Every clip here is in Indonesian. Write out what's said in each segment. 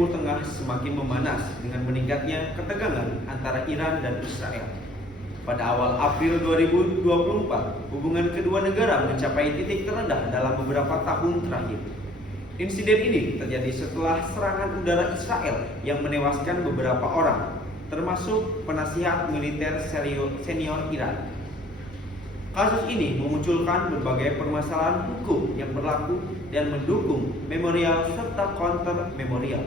Timur Tengah semakin memanas dengan meningkatnya ketegangan antara Iran dan Israel. Pada awal April 2024, hubungan kedua negara mencapai titik terendah dalam beberapa tahun terakhir. Insiden ini terjadi setelah serangan udara Israel yang menewaskan beberapa orang, termasuk penasihat militer senior Iran. Kasus ini memunculkan berbagai permasalahan hukum yang berlaku dan mendukung memorial serta counter memorial.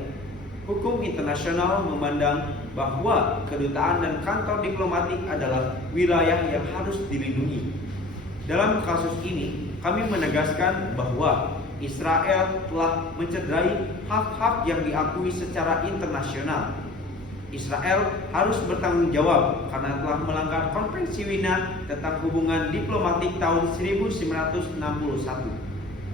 Hukum internasional memandang bahwa kedutaan dan kantor diplomatik adalah wilayah yang harus dilindungi. Dalam kasus ini, kami menegaskan bahwa Israel telah mencederai hak-hak yang diakui secara internasional. Israel harus bertanggung jawab karena telah melanggar Konvensi Wina tentang hubungan diplomatik tahun 1961.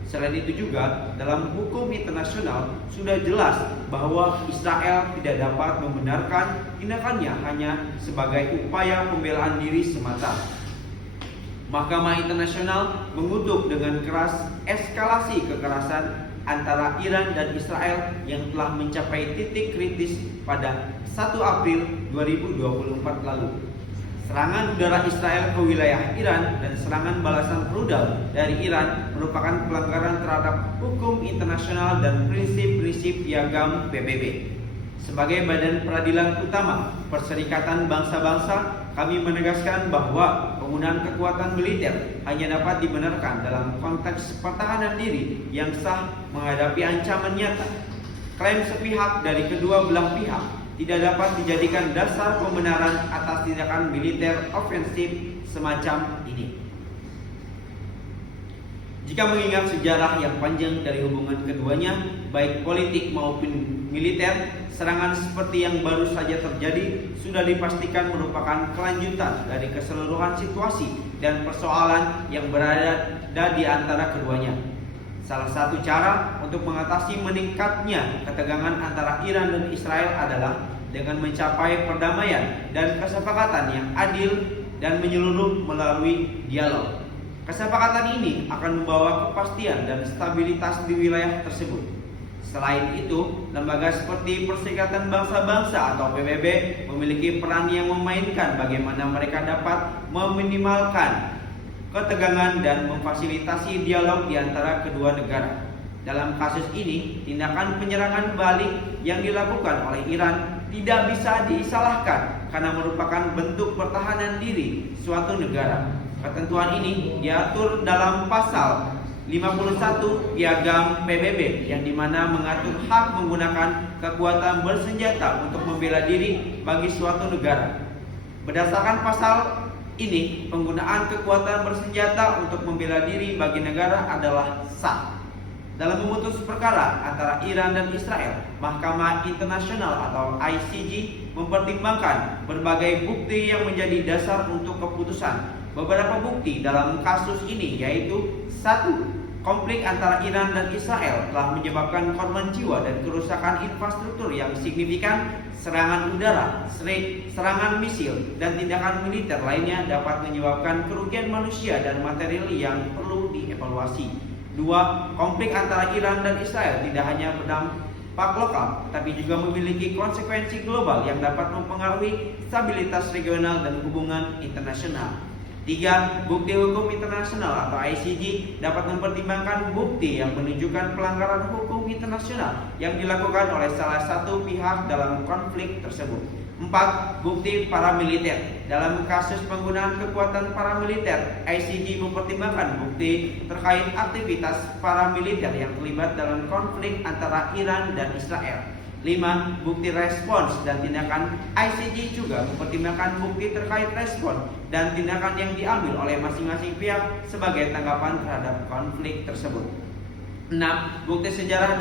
Selain itu juga, dalam hukum internasional sudah jelas bahwa Israel tidak dapat membenarkan tindakannya hanya sebagai upaya pembelaan diri semata. Mahkamah Internasional mengutuk dengan keras eskalasi kekerasan antara Iran dan Israel yang telah mencapai titik kritis pada 1 April 2024 lalu. Serangan udara Israel ke wilayah Iran dan serangan balasan rudal dari Iran merupakan pelanggaran terhadap hukum internasional dan prinsip-prinsip piagam PBB. Sebagai badan peradilan utama Perserikatan Bangsa-Bangsa, kami menegaskan bahwa penggunaan kekuatan militer hanya dapat dibenarkan dalam konteks pertahanan diri yang sah menghadapi ancaman nyata. Klaim sepihak dari kedua belah pihak tidak dapat dijadikan dasar pembenaran atas tindakan militer ofensif semacam ini. Jika mengingat sejarah yang panjang dari hubungan keduanya, baik politik maupun militer, serangan seperti yang baru saja terjadi sudah dipastikan merupakan kelanjutan dari keseluruhan situasi dan persoalan yang berada di antara keduanya. Salah satu cara untuk mengatasi meningkatnya ketegangan antara Iran dan Israel adalah dengan mencapai perdamaian dan kesepakatan yang adil dan menyeluruh melalui dialog. Kesepakatan ini akan membawa kepastian dan stabilitas di wilayah tersebut. Selain itu, lembaga seperti Perserikatan Bangsa-Bangsa atau PBB memiliki peran yang memainkan bagaimana mereka dapat meminimalkan ketegangan dan memfasilitasi dialog di antara kedua negara. Dalam kasus ini, tindakan penyerangan balik yang dilakukan oleh Iran tidak bisa disalahkan karena merupakan bentuk pertahanan diri suatu negara. Ketentuan ini diatur dalam pasal 51 Piagam PBB yang dimana mengatur hak menggunakan kekuatan bersenjata untuk membela diri bagi suatu negara. Berdasarkan pasal ini, penggunaan kekuatan bersenjata untuk membela diri bagi negara adalah sah. Dalam memutus perkara antara Iran dan Israel, Mahkamah Internasional atau ICJ mempertimbangkan berbagai bukti yang menjadi dasar untuk keputusan. Beberapa bukti dalam kasus ini yaitu: 1. Konflik antara Iran dan Israel telah menyebabkan korban jiwa dan kerusakan infrastruktur yang signifikan. Serangan udara, serangan misil, dan tindakan militer lainnya dapat menyebabkan kerugian manusia dan material yang perlu dievaluasi. 2. Konflik antara Iran dan Israel tidak hanya berdampak lokal, tetapi juga memiliki konsekuensi global yang dapat mempengaruhi stabilitas regional dan hubungan internasional. 3. Bukti hukum internasional atau ICJ dapat mempertimbangkan bukti yang menunjukkan pelanggaran hukum internasional yang dilakukan oleh salah satu pihak dalam konflik tersebut. 4. Bukti paramiliter. Dalam kasus penggunaan kekuatan paramiliter, ICJ mempertimbangkan bukti terkait aktivitas paramiliter yang terlibat dalam konflik antara Iran dan Israel. 5. Bukti respons dan tindakan. ICJ juga mempertimbangkan bukti terkait respons dan tindakan yang diambil oleh masing-masing pihak sebagai tanggapan terhadap konflik tersebut. 6. Bukti sejarah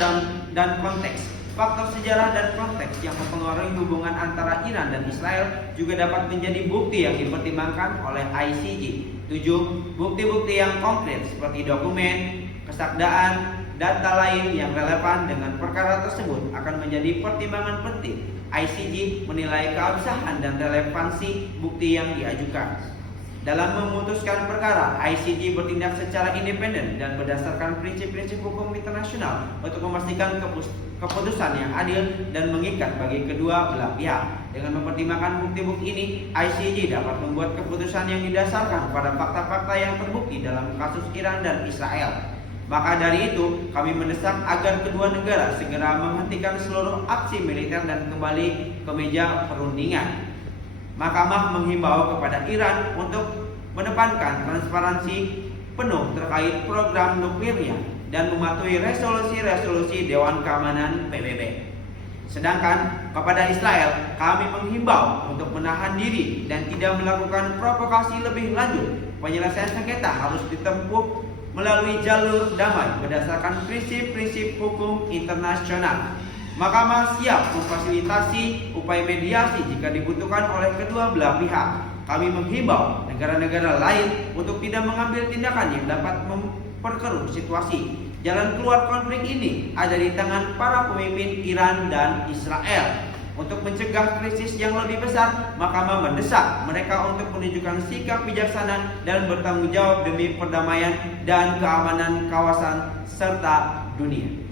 dan konteks. Faktor sejarah dan konteks yang mempengaruhi hubungan antara Iran dan Israel juga dapat menjadi bukti yang dipertimbangkan oleh ICJ. 7. Bukti-bukti yang konkret seperti dokumen, kesakdaan, data lain yang relevan dengan perkara tersebut akan menjadi pertimbangan penting. ICJ menilai keabsahan dan relevansi bukti yang diajukan. Dalam memutuskan perkara, ICJ bertindak secara independen dan berdasarkan prinsip-prinsip hukum internasional untuk memastikan keputusan yang adil dan mengikat bagi kedua belah pihak. Dengan mempertimbangkan bukti-bukti ini, ICJ dapat membuat keputusan yang didasarkan pada fakta-fakta yang terbukti dalam kasus Iran dan Israel. Maka dari itu, kami mendesak agar kedua negara segera menghentikan seluruh aksi militer dan kembali ke meja perundingan. Mahkamah menghimbau kepada Iran untuk mengedepankan transparansi penuh terkait program nuklirnya dan mematuhi resolusi-resolusi Dewan Keamanan PBB. Sedangkan kepada Israel, kami menghimbau untuk menahan diri dan tidak melakukan provokasi lebih lanjut. Penyelesaian sengketa harus ditempuh melalui jalur damai berdasarkan prinsip-prinsip hukum internasional. Mahkamah siap memfasilitasi upaya mediasi jika dibutuhkan oleh kedua belah pihak. Kami menghimbau negara-negara lain untuk tidak mengambil tindakan yang dapat memperkeruh situasi. Jalan keluar konflik ini ada di tangan para pemimpin Iran dan Israel. Untuk mencegah krisis yang lebih besar, Mahkamah mendesak mereka untuk menunjukkan sikap bijaksana dan bertanggung jawab demi perdamaian dan keamanan kawasan serta dunia.